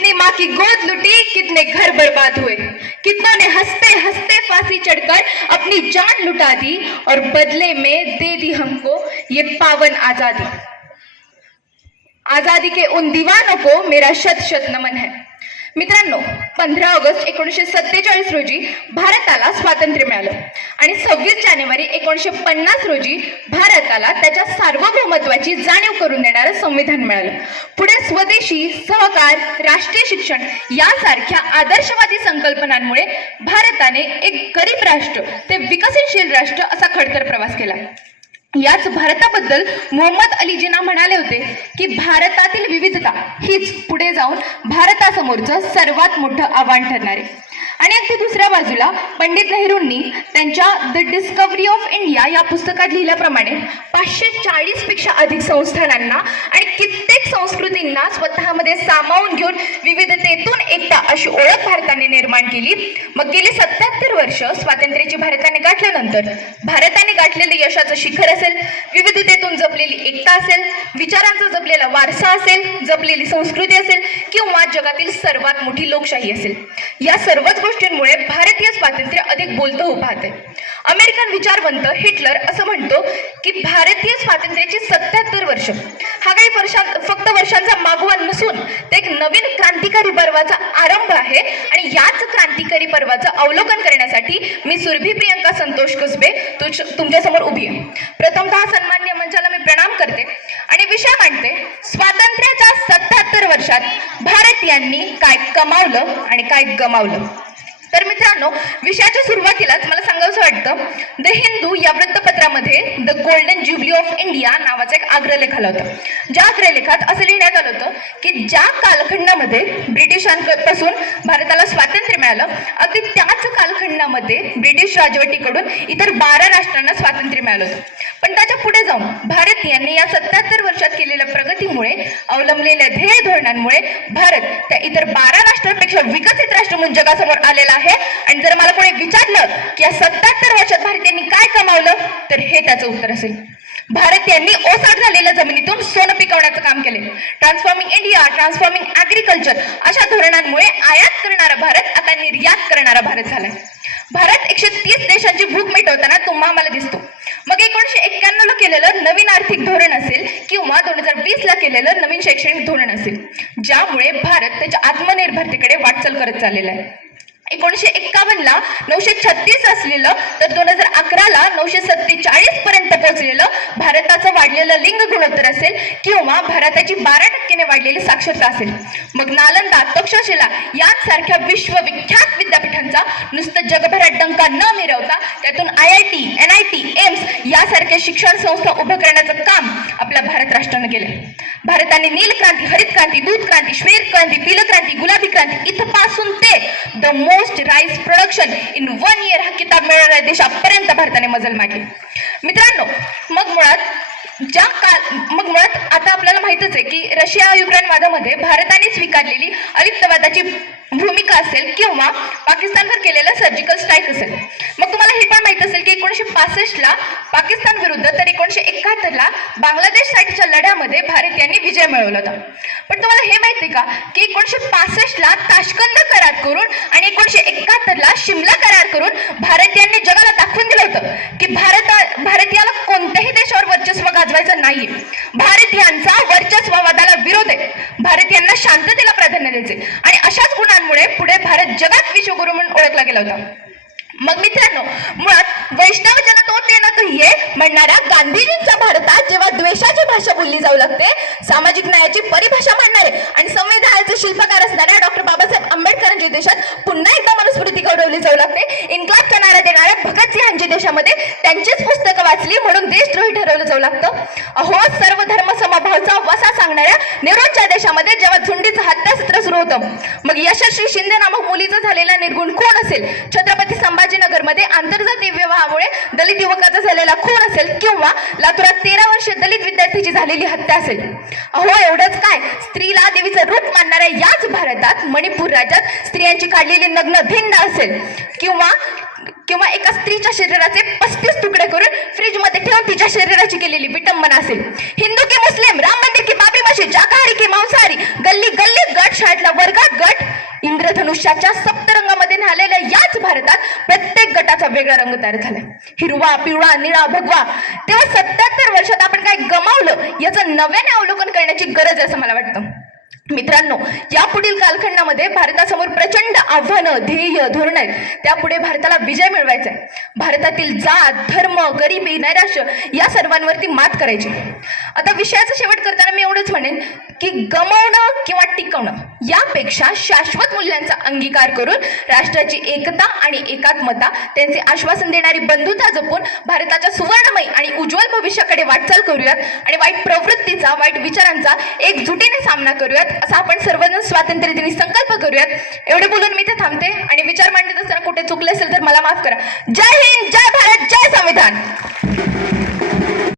कितनी माँ की गोद लुटी, कितने घर बर्बाद हुए। कितनों ने हँसते हँसते फांसी चढ़कर अपनी जान लुटा दी और बदले में दे दी हमको ये पावन आज़ादी। आज़ादी के उन दीवानों को मेरा शत शत नमन है। मित्रांनो पंधरा ऑगस्ट एकोणीसशे सत्तेचाळीस रोजी भारताला स्वातंत्र्य मिळालं. आणि सव्वीस जानेवारी एकोणीसशे पन्नास रोजी भारताला त्याच्या सार्वभौमत्वाची जाणीव करून देणारं संविधान मिळालं. पुढे स्वदेशी सहकार राष्ट्रीय शिक्षण यासारख्या आदर्शवादी संकल्पनांमुळे भारताने एक गरीब राष्ट्र ते विकसनशील राष्ट्र असा खडतर प्रवास केला. याच भारताबद्दल मोहम्मद अली जिना म्हणाले होते की भारतातील विविधता हीच पुढे जाऊन भारतासमोरचं सर्वात मोठं आव्हान ठरणार आहे. आणि अगदी दुसऱ्या बाजूला पंडित नेहरूंनी त्यांच्या द डिस्कवरी ऑफ इंडिया या पुस्तकात लिहिल्याप्रमाणे पाचशे चाळीसपेक्षा अधिक संस्थानांना आणि कित्येक संस्कृतींना स्वतःमध्ये सामावून घेऊन विविधतेतून एकता अशी ओळख भारताने निर्माण केली. मग गेली सत्याहत्तर वर्ष स्वातंत्र्याची भारताने गाठल्यानंतर भारताने गाठलेलं यशाचं शिखर असेल विविधतेतून जपलेली एकता असेल विचारांचा जपलेला वारसा असेल जपलेली संस्कृती असेल किंवा जगातील सर्वात मोठी लोकशाही असेल. या सर्वच गोष्टींमुळे भारतीय स्वातंत्र्य अधिक बोलतं होऊ आहे अमेरिकन विचारवंत हिटलर असं म्हणतो की भारतीय स्वातंत्र्याची सत्याहत्तर वर्ष. हा काही वर्षां फक्त वर्षांचा मागोवा नसून ते एक नवीन क्रांतिकारी पर्वाचा आरंभ आहे आणि याच क्रांतिकारी पर्वाचं अवलोकन करण्यासाठी मी सुरभी प्रियंका संतोष कुसबे तुमच्यासमोर उभी आहे. प्रथमतः सन्मान्य मंचाला मी प्रणाम करते आणि विषय मांडते स्वातंत्र्याच्या सत्याहत्तर वर्षात भारतीयांनी काय कमावलं आणि काय गमावलं? तर मित्रांनो विषयाच्या सुरुवातीलाच मला द हिंदू या वृत्तपत्रामध्ये the golden jubilee of India नावाचा एक अग्रलेख आला होता. ज्या अग्रलेखात असं लिहिण्यात आलं होतं की ज्या कालखंडामध्ये ब्रिटिशांपासून भारताला स्वातंत्र्य मिळालं अगदी त्या काळामध्ये ब्रिटिश राजवटीकडून इतर बारा राष्ट्रांना स्वातंत्र्य मिळालं होतं. पण त्याच्या पुढे जाऊन भारतीयांनी या सत्याहत्तर वर्षात केलेल्या प्रगतीमुळे अवलंबलेल्या ध्येय धोरणांमुळे भारत त्या इतर बारा राष्ट्रांपेक्षा विकसित राष्ट्र म्हणून जगासमोर आलेला आहे. आणि जर मला कोणी विचारलं की या सत्याहत्तर वर्षात भारतीयांनी काय कमावलं तर हे त्याचं उत्तर असेल. भारतीयांनी ओसाड झालेल्या जमिनीतून सोनं पिकवण्याचं काम केले. ट्रान्सफॉर्मिंग इंडिया ट्रान्सफॉर्मिंग ऍग्रिकल्चर अशा धोरणांमुळे आयात करणारा भारत आता निर्यात करणारा भारत झालाय. भारत एकशे तीस देशांची भूक मिटवताना तुम्हा मला दिसतो. मग एकोणीशे एक्क्याण्णव ला केलेलं नवीन आर्थिक धोरण असेल किंवा दोन हजार वीस ला केलेलं नवीन शैक्षणिक धोरण असेल ज्यामुळे भारत त्याच्या आत्मनिर्भरतेकडे वाटचाल करत चाललेला आहे. एकोणीशे एक्कावन्न ला नऊशे छत्तीस असलेलं तर दोन हजार अकराला नऊशे सत्तेचाळीस पर्यंत पोहोचलेलं भारताचं वाढलेलं लिंग गुणोत्तर असेल किंवा भारताची बारा टक्क्याने वाढलेली साक्षरता असेल. मग नालंदा तक्षशिला यासारख्या विश्वविख्यात विद्यापीठांचा नुसतं जगभरात डंका न मिरवता त्यातून I I T N I T AIIMS यासारख्या शिक्षण संस्था उभं करण्याचं काम आपल्या भारत राष्ट्रानं केलं भारताने नील क्रांती हरित क्रांती दूध क्रांती श्वेत क्रांती पील क्रांती गुलाबी क्रांती इथपासून ते the most rice production in one year हा किताब मिळणाऱ्या देशापर्यंत भारताने मजल मांडली मित्रांनो मग मुळात ज्या काल मग मुळात आता आपल्याला माहितच आहे की रशिया युक्रेन वादामध्ये भारताने स्वीकारलेली अलिप्तवादाची भूमिका असेल किंवा पाकिस्तानवर केलेलं सर्जिकल स्ट्राईक असेल. मग तुम्हाला हे पण माहीत असेल की एकोणीशे पासष्टला पाकिस्तान विरुद्ध तर एकोणीशे एकाहत्तरला बांगलादेश साठीच्या लढ्यामध्ये भारत यांनी विजय मिळवला होता. पण तुम्हाला हे माहिती का? की एकोणीशे पासष्टला ताशकंद करार करून आणि एकोणीशे एकाहत्तरला शिमला करार करून भारतीयांनी जगाला दाखवून दिलं होतं की भारत भारतीयाला कोणत्याही देशावर वर्चस्व गाजवायचं नाहीये. भारतीयांचा वर्चस्ववादाला विरोध आहे. भारतीयांना शांततेला प्राधान्य द्यायचे आणि अशाच गुणांमुळे पुढे भारत जगात विश्वगुरु म्हणून ओळखला गेला होता. मग मित्रांनो मुळात वैष्णव जन देणं कहिये म्हणणाऱ्या गांधीजींच्या भारतात जेव्हा द्वेषाची भाषा बोलली जाऊ लागते सामाजिक न्यायाची परिभाषा मांडणारे आणि संविधानाचे शिल्पकार असणाऱ्या डॉक्टर बाबासाहेब आंबेडकरांच्या देशात पुन्हा एकदा मनुस्मृती गौरवली जाऊ लागते. इन्क्लाब करणाऱ्या देणाऱ्या भगतसिंहांच्या देशामध्ये त्यांचीच पुस्तकं वाचली म्हणून देशद्रोही ठरवलं जाऊ लागतं. अहो सर्व धर्म सांगणाऱ्या नेहरूंच्या देशामध्ये जेव्हा झुंडीचं हत्यासत्र सुरू होतं मग यशस्वी शिंदे नामक मुलीचा झालेला निर्गुण कोण असेल? छत्रपती संभाजीनगरमध्ये आंतरजातीय विवाहामुळे दलित युवकाचा झालेला खून असेल किंवा लातूरात तेरा वर्षे दलित विद्यार्थ्याची झालेली हत्या असेल? अहो एवढंच काय? स्त्रीला देवीचं रूप मानणाऱ्या याच भारतात मणिपूर राज्यात स्त्रियांची काढलेली नग्न भिंड असेल किंवा किंवा एका स्त्रीच्या शरीराचे पस्तीस तुकडे करून फ्रीजमध्ये ठेवून तिच्या शरीराची केलेली विटंबना असेल. हिंदू की मुस्लिम? राम मंदिर की शाकाहारी की मांसाहारी गल्ली गल्ली गट शाळेतला वर्गात मनुष्याच्या सप्तरंगामध्ये न्हालेल्या याच भारतात प्रत्येक गटाचा वेगळा रंग तयार झालाय हिरवा पिवळा निळा भगवा. तेव्हा सत्याहत्तर वर्षात आपण काय गमावलं याचं नव्याने अवलोकन करण्याची गरज आहे असं मला वाटतं. मित्रांनो या पुढील कालखंडामध्ये भारतासमोर प्रचंड आव्हानं ध्येय धोरण आहेत. त्यापुढे भारताला विजय मिळवायचा आहे भारतातील जात धर्म गरिबी नैराश्य या सर्वांवरती मात करायची. आता विषयाचा शेवट करताना मी एवढंच म्हणेन की गमवणं किंवा टिकवणं यापेक्षा शाश्वत मूल्यांचा अंगीकार करून राष्ट्राची एकता आणि एकात्मता त्यांचे आश्वासन देणारी बंधुता जपून भारताच्या सुवर्णमयी आणि उज्ज्वल भविष्याकडे वाटचाल करूयात आणि वाईट प्रवृत्तीचा वाईट विचारांचा एकजुटीने सामना करूयात असा आपण सर्वजण स्वातंत्र्य दिनी संकल्प करूयात. एवढे बोलून मी ते थांबते आणि विचार मांडत असताना कुठे चुकले असेल तर मला माफ करा. जय हिंद जय भारत जय संविधान.